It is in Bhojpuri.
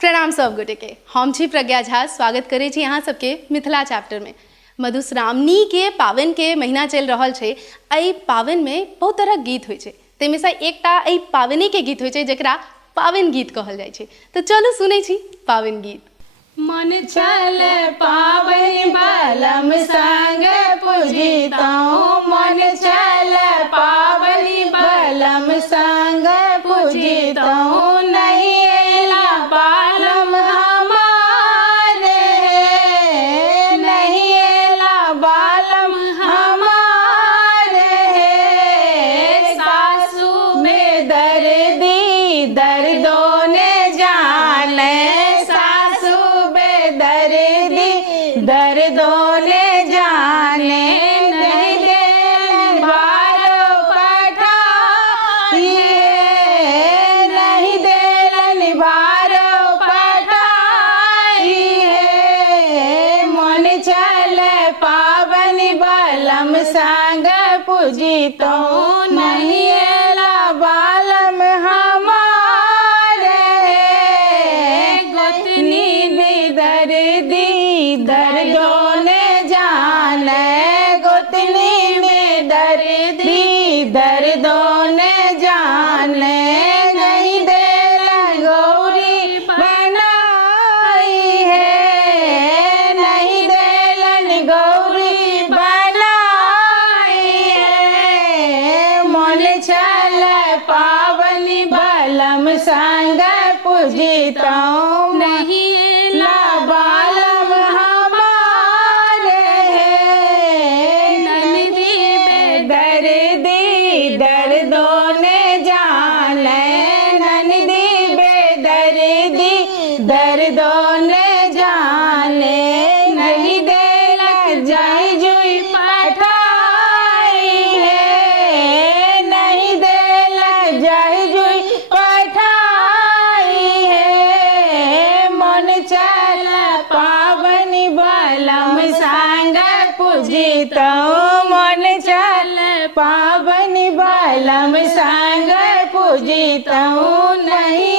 प्रणाम सब गोटे के। हम छी प्रज्ञा झा, स्वागत करे छी यहाँ सबके मिथिला चैप्टर में। मधुश्रावणी के पावन के महीना चल रहा है। एहि पावन में बहुत तरह गीत होय छे, तेमे से एकटा एहि पावनी के गीत होय छे जेकरा पावन गीत कहल जाय छे। तो चलो सुनै छी पावन गीत। मन चल पावन बलम संग पूजितौं, मन चल पावन बलम संग पूजितौं, नहीं एला बालम हमारे, नहीं एला बालम हमारे, सासू में दर्दी दर्दों ने जाने, दर्दों ने जाने, नहीं देलन बारो पठाइए, नहीं देलन बारो पठाइए, मन चल पावन बलम संग पूजितौं, नहीं एला बालम हमारे, गोतनी भी दर्दी दर्दों ने जाने, गोतनी में दर्दी दर्दों ने जाने, नहीं देलन गौरी बनाई है, नहीं देलन गौरी बनाई है, मन चल पावन बलम संग पूजितौं, नहीं एला बालम हमारे, नंदी बेदर्दी दर्दों ने जाने, नंदी बेदर्दी दर्दों ने जाने, नहीं देलक जाई जुई पठाई है, नहीं देलक जाई जुई पठाई है, मन चल पावन बलम संग पूजितौं, मन चल पावन बलम संग पूजितौं, नहीं